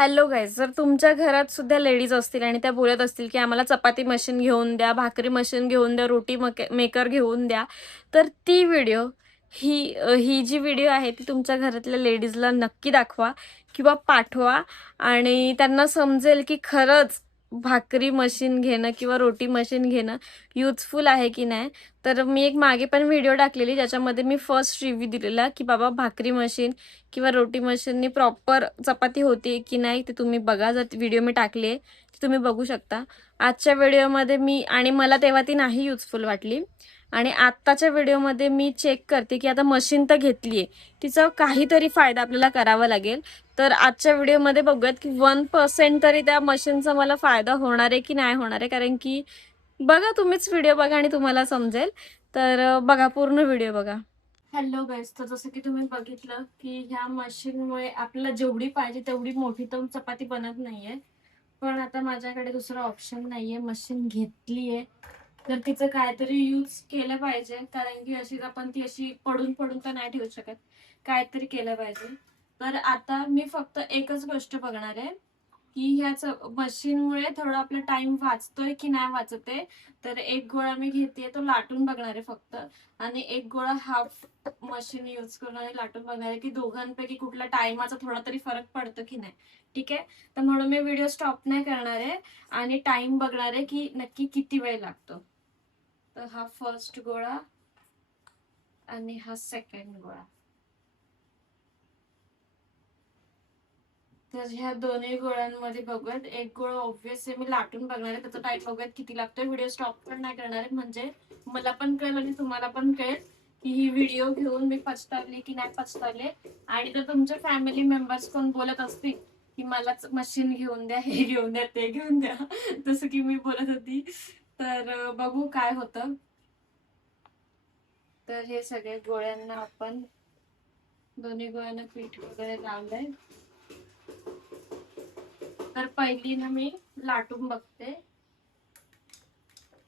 Hello guys, जर तुमच्या घरात सुद्धा लेडीज असतील आणि त्या बोलत असतील की आम्हाला चपाती मशीन घेऊन द्या, भाकरी मशीन घेऊन द्या, रोटी मेकर घेऊन द्या, तर ती व्हिडिओ ही जी व्हिडिओ आहे ती तुमच्या घरातल्या लेडीजला नक्की दाखवा किंवा पाठवा आणि त्यांना समजेल की खरंच भाकरी मशीन घेणं किंवा रोटी मशीन घेणं युजफुल आहे की नाही. तर मी एक मागे पण व्हिडिओ टाकलेली ज्याच्यामध्ये मी फर्स्ट रिव्ह्यू दिलेला की बाबा भाकरी मशीन किंवा रोटी मशीननी प्रॉपर चपाती होती की नाही ते तुम्ही बघा. जर व्हिडिओ मी टाकले ती तुम्ही बघू शकता. आजच्या व्हिडिओमध्ये मी आणि मला तेव्हा ती नाही युजफुल वाटली आणि आत्ताच्या व्हिडिओमध्ये मी चेक करते की आता मशीन तर घेतली आहे, तिचा काहीतरी फायदा आपल्याला करावा लागेल. तर आजच्या व्हिडिओमध्ये बघूयात की 1% तरी त्या मशीनचा मला फायदा होणार आहे की नाही होणार आहे. कारण की बघा, तुम्हीच व्हिडिओ बघा आणि तुम्हाला समजेल. तर बघा, पूर्ण व्हिडिओ बघा. हॅलो गाईज, तर जसं की तुम्ही बघितलं की ह्या मशीनमुळे आपल्याला जेवढी पाहिजे तेवढी मोठी तर चपाती बनत नाहीये. पण आता माझ्याकडे दुसरा ऑप्शन नाहीये, मशीन घेतलीये तर तिचं काहीतरी यूज केलं पाहिजे. कारण की अशीच आपण ती अशी पडून पडून तर नाही ठेवू शकत, काहीतरी केलं पाहिजे. तर आता मी फक्त एकच गोष्ट बघणार आहे की ह्याच मशीनमुळे थोडा आपला टाइम वाचतोय की नाही वाचते. तर एक गोळा मी घेते, तो लाटून बघणार आहे फक्त, आणि एक गोळा हाफ मशीन यूज करून आणि लाटून बघणार आहे की दोघांपैकी कुठला टाइमाचा थोडा तरी फरक पडतो की नाही. ठीक आहे, तर म्हणून मी व्हिडिओ स्टॉप नाही करणार आहे आणि टाइम बघणार आहे की नक्की किती वेळ लागतो. तर हा फर्स्ट गोळा आणि हा सेकंड गोळा. तर ह्या दोन्ही गोळ्यांमध्ये बघूयात. एक गोळा ऑब्व्हियसली मी लाटून बघणार आहे, त्याचा टाइम बघूयात किती लागतोय. व्हिडिओ स्टॉप पण नाही करणार आहे, म्हणजे मला पण कळेल आणि तुम्हाला पण कळेल की ही व्हिडिओ घेऊन मी पछतावले की नाही पछतावले. आणि जर तुमचे फॅमिली मेंबर्स कोण बोलत असतील की मलाच मशीन घेऊन द्या, हे घेऊन द्या, ते घेऊन द्या, जसं की मी बोलत होती, तर बघू काय होतं. तर हे सगळे गोळ्यांना आपण दोन्ही गोळ्यांना पीठ वगैरे लावलंय. तर पहिली ना मी लाटून बघते,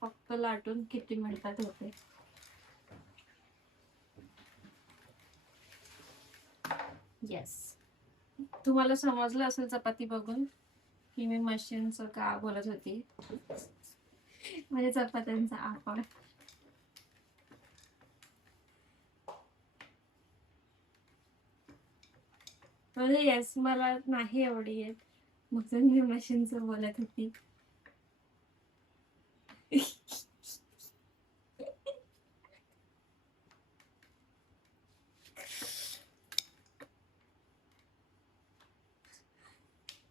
फक्त लाटून किती मिनिटात होते. येस, तुम्हाला समजलं असेल चपाती बघून की मी मशीनचं का बोलत होती. म्हणजे चपात्यांचा आकार. म्हणजे येस, मला नाही एवढी येत, मग मी मशीनचं बोलत होती.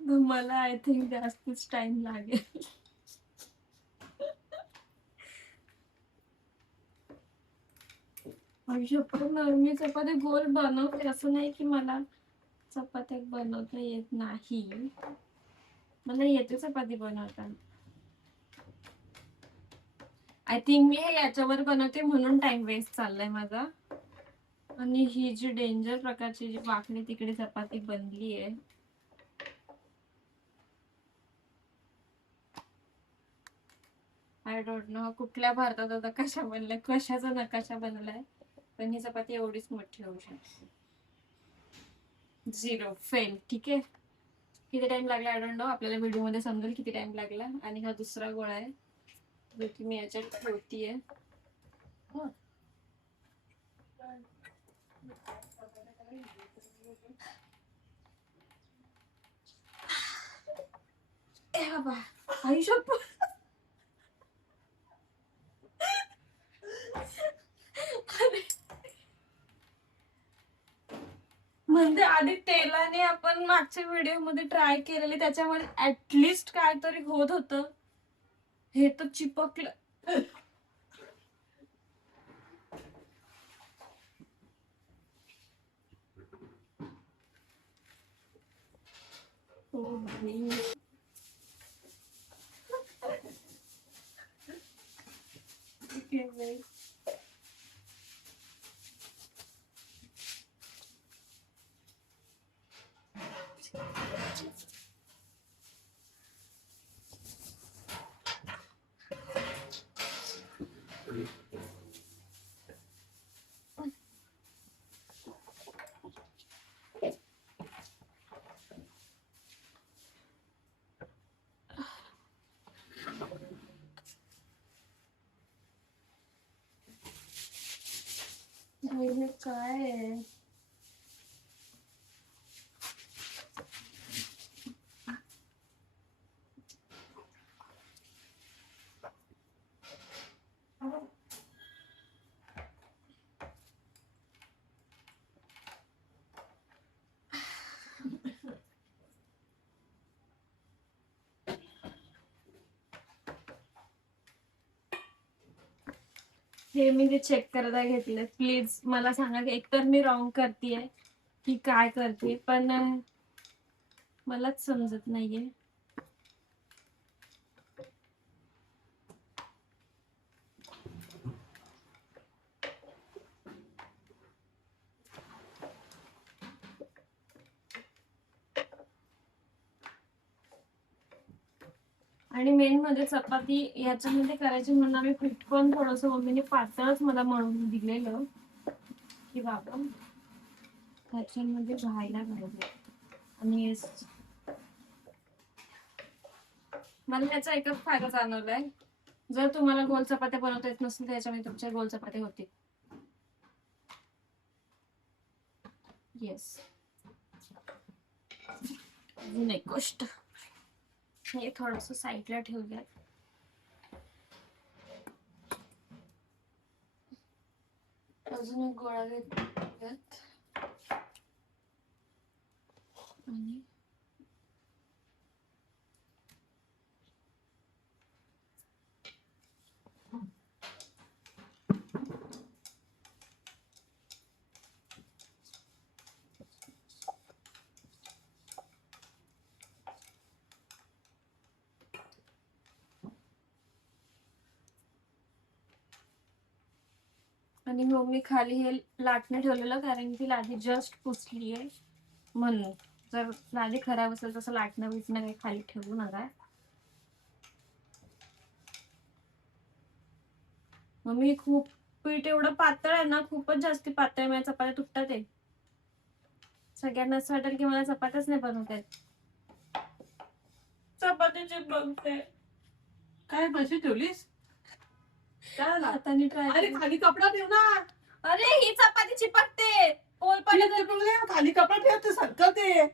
मला आय थिंक जास्तच टाइम लागेल. मी चपाती गोल बनवते, असं नाही की मला चपात्या बनवता येत नाही, मला येते चपाती बनवता. आय थिंक मी हे याच्यावर बनवते म्हणून टाइम वेस्ट चाललाय माझा. आणि ही जी डेंजर प्रकारची जी वाकडी तिकडे चपाती बनली आहे, आय डोंट नो कुठल्या भारतात आता कशा बनल्या, कशाचा नकाशा बनलाय, पण ही चपाती एवढीच मोठी होऊ शकते. 0 फेल. ठीक आहे, किती टाइम लागला आय डोंट नो, आपल्याला व्हिडिओ मध्ये समजेल किती टाइम लागला. आणि हा दुसरा गोळा आहे जो की मी याच्यात ठेवतीये. म्हणजे आधी तेलाने आपण मागच्या व्हिडिओ मध्ये ट्राय केलेले, त्याच्यामध्ये ऍटलिस्ट काहीतरी होत होतं, हे तर चिपकलं. हे काय आहे? हे मी ते चेक करायला घेतले. प्लीज मला सांगा की एकतर मी रॉंग करतेय की काय करते, पण मलाच समजत नाहीये. आणि मेन म्हणजे चपाती याच्यामध्ये करायची म्हणून आम्ही पीठ पण थोडस मम्मीने पातळच मला मळून दिलेलं की बाबा ह्याच्यामध्ये व्हायला पाहिजे. आणि मला त्याचा एकच फायदा जाणवलाय, जर तुम्हाला गोल चपात्या बनवता येत नसेल तर याच्यामध्ये तुमच्या गोल चपात्या होतील. येस. अजून एक गोष्ट, हे थोडस साईडला ठेवूया. अजून एक गोळा घेतल्यात आणि आणि मम्मी खाली हे लाटणं ठेवलेलं कारण ती लादी जस्ट पुसली आहे म्हणून. जर लादी खराब असेल तसं लाटणं बिटणं काही खाली ठेवू नका. मम्मी खूप पीठ एवढं पातळ आहे ना, खूपच जास्ती पातळ. माझ्या चपात्या तुटतात आहे. सगळ्यांना असं वाटेल की मला चपात्याच नाही बनवता येत. चपातीची बघते काय म्हशी ठेवलीस? काय हाताने ट्राय. अरे खाली कपडा ठेव ना. अरे ही चपाती चिपकते. पोल पण खाली कपडा ठेव, ते सरकते.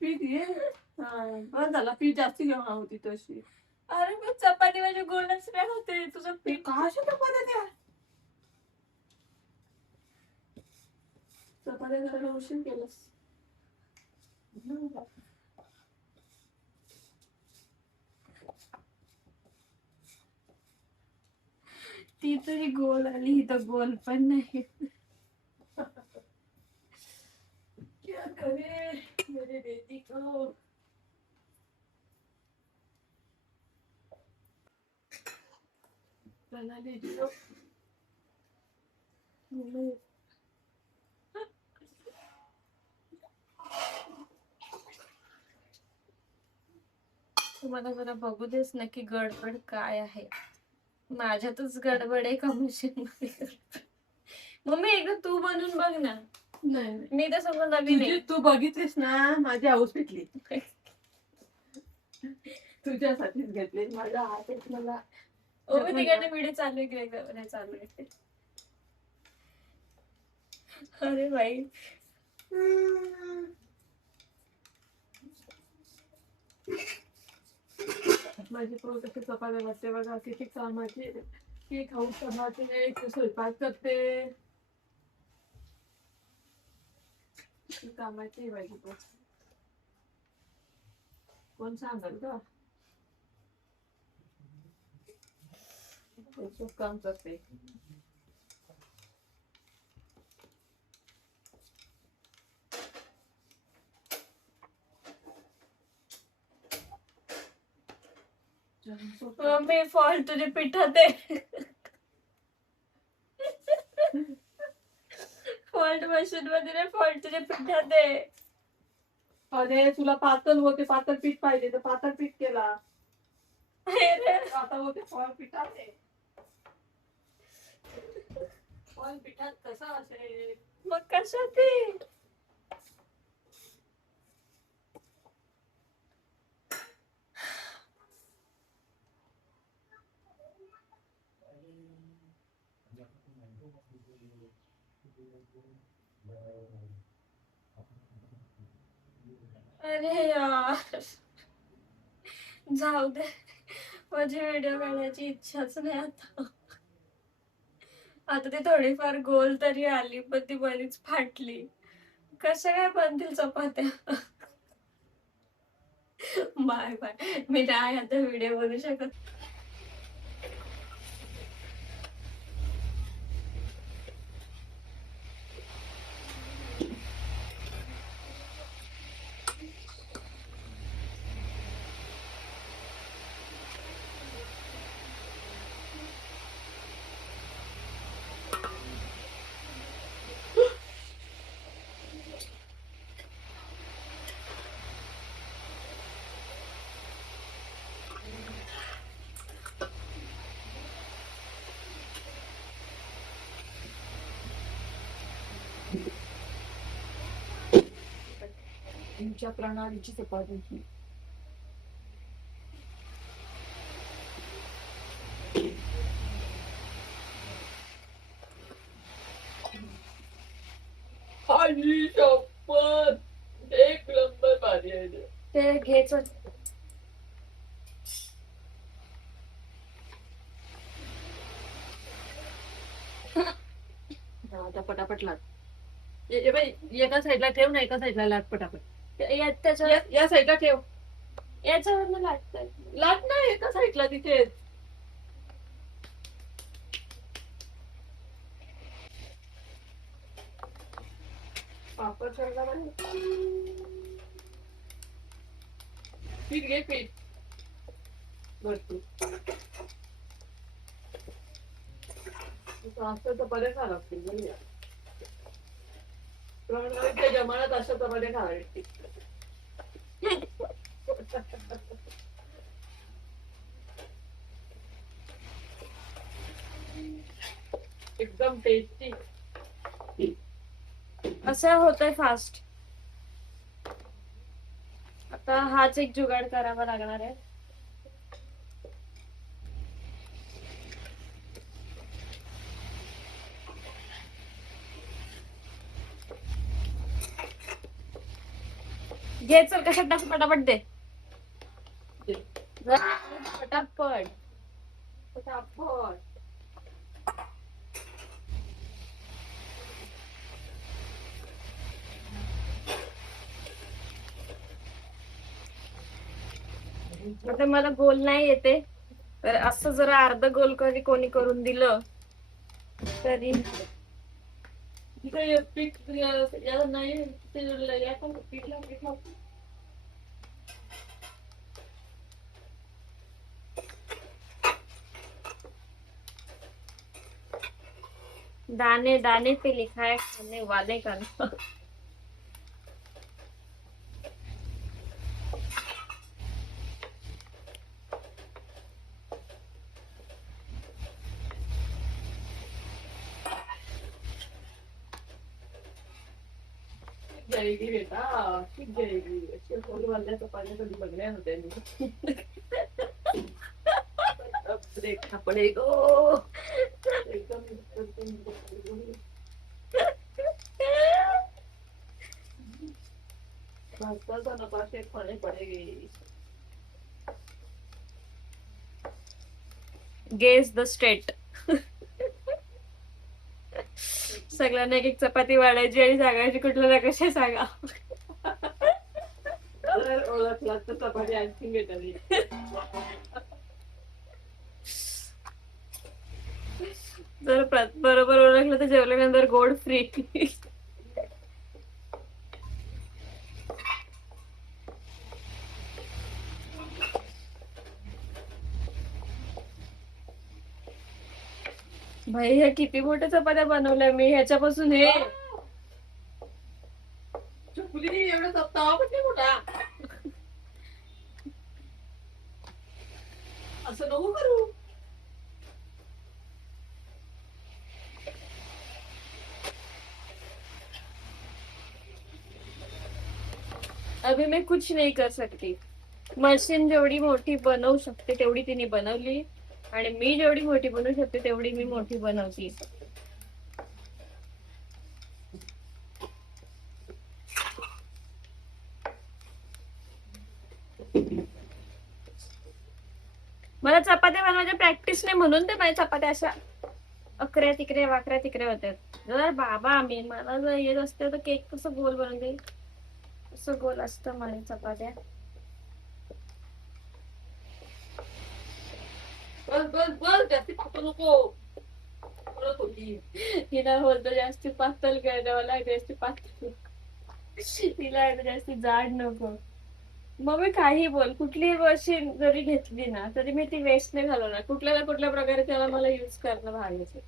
पीठ ये. बरं झाला, पीठ जास्त घेऊन होती तशी. अरे मग चपाती माझी गोलच नाही होते. तुझं पीठ कशा चपात्या द्या? चपात्या करायला उशीर केलंस. ती तरी गोल आली, ही तर गोल पण नाही. क्या करे मेरी बेटी को. बना लीजिए. तुम्हाला जरा बघू देस ना की गडबड काय आहे. माझ्यातच गडबड आहे का मशीन मध्ये. मम्मी एकदा तू बनवून बघ ना. नाही मी तर सगळं नवीन आहे. तू बघितलीस ना, माझी हाऊस पेटली. तुझ्यासाठीच घेतली. माझ्या हातात मला तिकडे व्हिडिओ चालू आहे की नाही चालू आहे. अरे बाई माझी पोर कशी चपात्या करते बघा, किती कामाची. की खाऊ चपाते, स्वयंपाक करते. कामाची माझी पोर. कोण सांगल का? खूप काम करते. मम्मी फॉल्ट तुझ्या पिठात आहे. फॉल्ट मशीन मध्ये नाही, फॉल्ट तुझ्या पिठात आहे. अरे तुला पातळ होते, पातळ पीठ पाहिजे तर पातळ पीठ केला. आता होते फळ पिठात आहे. फळ पिठात कसं असेल? मग कशात आहे? अरे यार, जाऊ दे, माझी व्हिडिओ काढायची इच्छाच नाही आता. आता ती थोडीफार गोल तरी आली, पण ती बरीच फाटली. कशा काय बनतील चपात्या? बाय बाय, मी नाही आता व्हिडिओ बनवू शकत. तुमच्या प्रणालीची चपाती. आणि शपथ एक नंबर भारी आहे ते. ते घ्यायच. आता पटापट लाट. एका साईडला ठेव ना, एका साईडला लाट पटापट. त्याच्यावर या साईडला ठेव. याच्यावरनं लागतंय. लाट नाही एका साईडला तिथे. पापड सरला पीठ घे, पीठ भरपूर असं चपात्या खा लागतील. प्रमाणाच्या जमान्यात अशा चपात्या खा लागतील. एकदम टेस्टी. असं होतंय फास्ट. आता हाच एक जुगाड करावा लागणार आहे. घे चल, कशात टाक पटापट दे. पटापट पटापट. आता मला गोल नाही येते, तर असं जरा अर्ध गोल कधी कोणी करून दिलं तरी. पीठ याला नाही पीठला. दाने दाने पे लिखा है खाने वाले का नाम. जाएगी बेटा, ठीक जाएगी. अशा वाल्या चपात्या कधी बघल्या होत्या मी. देखना पडेगा. एकदम नाश्ता नपाशे खाने पडेगे. Guess the state. सगळ्यांना एक एक चपाती वाढायची आणि सांगायची कुठलं ना कशा सांगा. जर ओळखला तर चपाती आणखी भेटावी. जर बरोबर ओळखलं तर जेवल्यानंतर गोड फ्री. भाई ह्या किती मोठ्या चपात्या बनवल्या मी ह्याच्यापासून. हे चुकली एवढा तवा पण नाही मोठा. असं नको करू. अभी मैं कुछ नहीं कर सकती. मशीन जेवढी मोठी बनवू शकते तेवढी तिने बनवली, आणि मी जेवढी मोठी बनवू शकते तेवढी मी मोठी बनवती. माझ्या प्रॅक्टिस नाही म्हणून ते माझ्या चपात्या अशा अकऱ्या तिकरे वाकऱ्या तिकरे होत्या. जर बाबा मला जर येत असते तर केक कसं गोल बनवून देईल, कसं गोल असतं माझ्या चपात्या. बस बस बस जास्ती पातळ नको. परत होती. हिला बोलतो जास्ती पातळ कर, मला जास्ती पातळ, तिला जास्ती जाड नको. मग मी काही बोल, कुठलीही मशीन जरी घेतली ना तरी मी ती वेस्ट नाही घालवणार. कुठल्या ना कुठल्या प्रकारे त्याला मला युज करणं भागच आहे.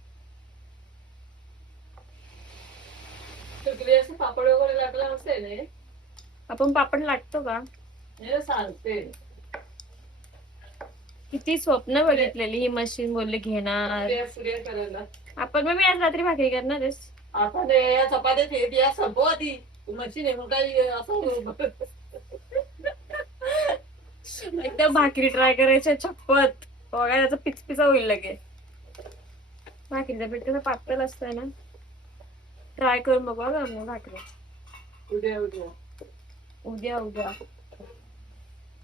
सगळे असं पापड वगैरे लागला असेल ना, आपण पापड लाटतो का? हे सांगते. किती स्वप्न बघितलेली ही मशीन, बोलले घेणार पुऱ्या करायला. आपण. मग मी आज रात्री भाकरी करणार आहेस. आता ते या चपात्यात हे या संपव आधी. मशीन आहे मग काही असं एकदा भाकरी ट्राय करायची छप्पत बघा, त्याचा पिचपिचा होईल लगे. भाकरीचं पीठ कसं पातळ असतंय ना, ट्राय करून बघा मग भाकरी. उद्या उद्या उद्या उद्या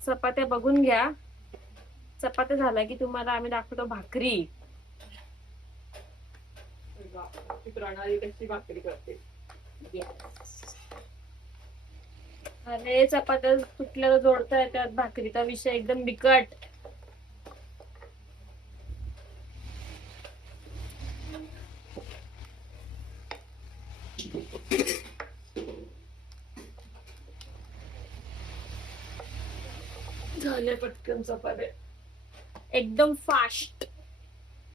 चपात्या बघून घ्या. चपात्या झाला की तुम्हाला आम्ही दाखवतो भाकरी. ती प्रणाली कशी भाकरी करते. अरे चपात्या तुटल्याला जोडता येतात, भाकरीचा विषय एकदम बिकट. झाले पटकन चपात्या. एकदम फास्ट.